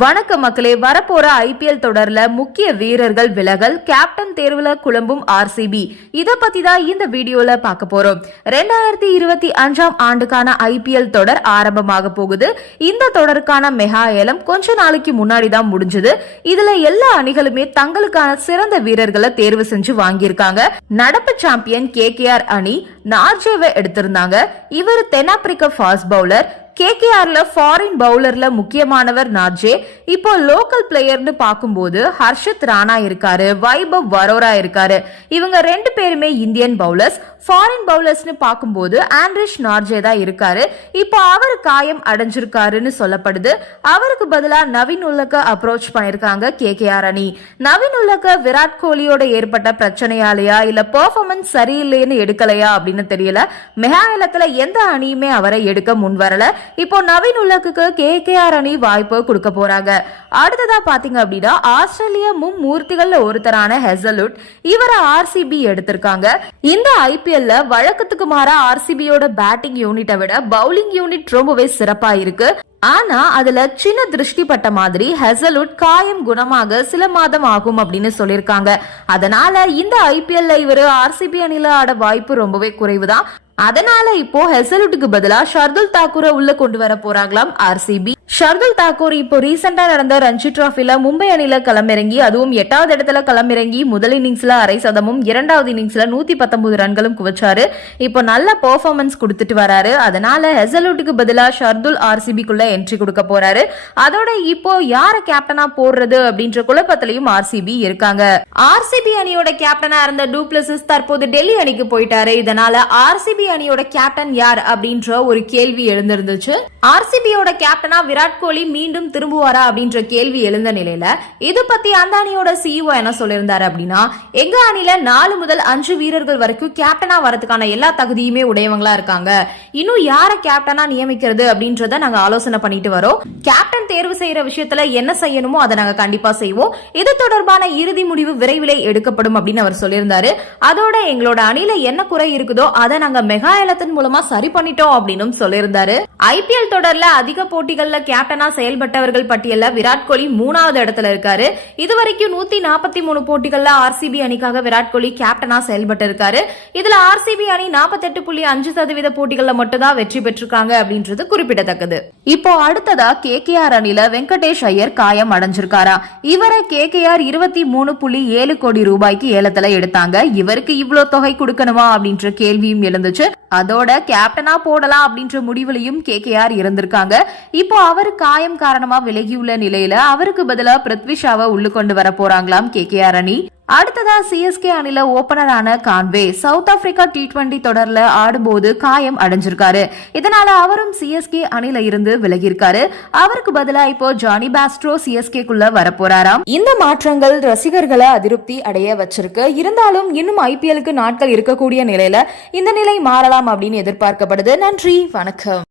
வணக்க மக்களே வரப்போற ஐபிஎல் தொடர்ல முக்கிய வீரர்கள் விலகல் கேப்டன் தேர்வுல குழம்பும் ஆர்சிபி இத பத்தி தான் இந்த வீடியோல பார்க்க போறோம். ரெண்டாயிரத்தி இருபத்தி அஞ்சாம் ஆண்டுக்கான ஐபிஎல் தொடர் ஆரம்பமாக போகுது. இந்த தொடருக்கான மெகா ஏலம் கொஞ்ச நாளைக்கு முன்னாடி தான் முடிஞ்சது. இதுல எல்லா அணிகளுமே தங்களுக்கான சிறந்த வீரர்களை தேர்வு செஞ்சு வாங்கியிருக்காங்க. நடப்பு சாம்பியன் கே கேஆர் அணி நார்ஜேவை எடுத்திருந்தாங்க. இவர் தென்னாப்பிரிக்க ஃபாஸ்ட் பவுலர் கேகேஆர்ல ஃபாரின் பவுலர்ல முக்கியமானவர் நார்ஜே இப்போ லோக்கல் பிளேயர்னு பார்க்கும்போது ஹர்ஷத் ராணா இருக்காரு வைபவ் வரோரா இருக்காரு. இவங்க ரெண்டு பேருமே இந்தியன் பவுலர்ஸ் ஃபாரின் பவுலர்ஸ்னு பார்க்கும்போது ஆண்ட்ரிஷ் நார்ஜே தான் இருக்காரு. இப்போ அவர் காயம் அடைஞ்சிருக்காருன்னு சொல்லப்படுது. அவருக்கு பதிலாக நவீன் உலக அப்ரோச் பண்ணியிருக்காங்க கேகேஆர் அணி. நவீன் உலக விராட் கோலியோட ஏற்பட்ட பிரச்சனையாலையா இல்ல பெர்ஃபார்மன்ஸ் சரியில்லைன்னு எடுக்கலையா அப்படின்னு தெரியல. மெகாலயத்துல எந்த அணியுமே அவரை எடுக்க முன் வரல இப்போ நவீன் உலகுக்கு கே கே ஆர் அணி வாய்ப்பு கொடுக்க போறாங்க. அடுத்ததா பாத்தீங்க அப்படின்னா ஆஸ்திரேலிய மும்மூர்த்திகள்ல ஒருத்தரான ஹெசலுட் இவரை ஆர்சிபி எடுத்திருக்காங்க. இந்த ஐபிஎல்ல வழக்கத்துக்கு மாறா ஆர்சிபியோட பேட்டிங் யூனிட்டை விட பவுலிங் யூனிட் ரொம்பவே சிறப்பா இருக்கு. ஆனா அதுல சின்ன திருஷ்டி பட்ட மாதிரி ஹெசலுட் காயம் குணமாக சில மாதம் ஆகும் அப்படின்னு சொல்லியிருக்காங்க. அதனால இந்த ஐபிஎல்ல இவரு ஆர்சிபி அணில ஆட வாய்ப்பு ரொம்பவே குறைவுதான். அதனால இப்போ ஹெசலுட்டுக்கு பதிலா ஷர்துல் தாக்கூரை உள்ள கொண்டு வர போறாங்களாம் ஆர்சிபி. ஷர்துல் தாக்கூர் இப்போ ரீசெண்டா நடந்த ரஞ்சி டிராஃபில மும்பை அணில களமிறங்கி அதுவும் எட்டாவது இடத்துல களமிறங்கி முதல் இன்னிங்ஸ்ல அரை சதமும் இரண்டாவது இன்னிங்ஸ்ல நூத்தி பத்தொன்பது ரன்களும் குவிச்சாரு. இப்போ நல்ல பெர்ஃபார்மன்ஸ் கொடுத்துட்டு வராரு. அதனால ஹெசலுட்டுக்கு பதிலா ஷர்துல் ஆர்சிபிக்குள்ள என்ட்ரி கொடுக்க போறாரு. அதோட இப்போ யார கேப்டனா போடுறது அப்படின்ற குழப்பத்திலையும் ஆர்சிபி இருக்காங்க. ஆர்சிபி அணியோட கேப்டனா இருந்த டூப்ளசிஸ் தற்போது டெல்லி அணிக்கு போயிட்டாரு. இதனால ஆர்சிபி ஆர்சிபி அணியோட கேப்டன் யார் அப்படின்ற ஒரு கேள்வி எழுந்திருந்துச்சு. ஆர்சிபியோட கேப்டனா விராட் கோலி மீண்டும் திரும்புவாரா அப்படின்ற கேள்வி எழுந்த நிலையில இது பத்தி அந்த அணியோட சிஇஓ என்ன சொல்லியிருந்தாரு அப்படின்னா எங்க அணில நாலு முதல் அஞ்சு வீரர்கள் வரைக்கும் கேப்டனா வரதுக்கான எல்லா தகுதியுமே உடையவங்களா இருக்காங்க. இன்னும் யார கேப்டனா நியமிக்கிறது அப்படின்றத நாங்க ஆலோசனை பண்ணிட்டு வரோம். கேப்டன் தேர்வு செய்யற விஷயத்துல என்ன செய்யணுமோ அதை நாங்க கண்டிப்பா செய்வோம். இது தொடர்பான இறுதி முடிவு விரைவிலே எடுக்கப்படும் அப்படின்னு அவர் சொல்லியிருந்தாரு. அதோட எங்களோட அணில என்ன குறை இருக்குதோ அதை நாங்க மெகா ஏலத்தின் மூலமா சரி பண்ணிட்டோம் அப்படின்னு சொல்லியிருந்தாரு. ஐபிஎல் தொடர்ல அதிக போட்டிகள்ல கேப்டனா செயல்பட்டவர்கள் பட்டியல்ல விராட் கோலி மூணாவது இடத்துல இருக்காரு. இதுவரைக்கும் நூத்தி நாற்பத்தி மூணு போட்டிகள்ல ஆர்சிபி அணிக்காக விராட் கோலி கேப்டனா செயல்பட்டு இருக்காரு இதுல ஆர்சிபி அணி நாற்பத்தெட்டு புள்ளி அஞ்சு சதவீத போட்டிகள்ல மட்டும்தான் வெற்றி பெற்றிருக்காங்க அப்படின்றது குறிப்பிடத்தக்கது. இப்போ அடுத்ததா கே கே ஆர் அணில வெங்கடேஷ் ஐயர் காயம் அடைஞ்சிருக்காரா? இவரை கே கே ஆர் இருபத்தி மூணு புள்ளி ஏழு கோடி ரூபாய்க்கு ஏலத்துல எடுத்தாங்க. இவருக்கு இவ்வளவு தொகை கொடுக்கணுமா அப்படின்ற கேள்வியும் எழுந்துச்சு. அதோட கேப்டனா போடலாம் அப்படின்ற முடிவுலையும் கே கே கே ஆர் இருந்திருக்காங்க. இப்போ அவரு காயம் காரணமா விலகியுள்ள நிலையில அவருக்கு பதிலா பிருத்விஷாவை உள்ளு கொண்டு வர போறாங்களாம் கே கே ஆர் அணி அடுத்ததா சிஎஸ்கே அணில ஓபனரான Conway South Africa T twenty தொடர்ல ஆடும்போது காயம் அடைஞ்சிருக்காரு. இதனால அவரும் சிஎஸ்கே அணில இருந்து விலகியிருக்காரு. அவருக்கு பதிலா இப்போ ஜானி பாஸ்ட்ரோ சிஎஸ்கே குள்ள வரப்போறாராம் இந்த மாற்றங்கள் ரசிகர்களை அதிருப்தி அடைய வச்சிருக்கு. இருந்தாலும் இன்னும் ஐபிஎலுக்கு நாட்கள் இருக்கக்கூடிய நிலையில இந்த நிலை மாறலாம் அப்படின்னு எதிர்பார்க்கப்படுது. நன்றி வணக்கம்.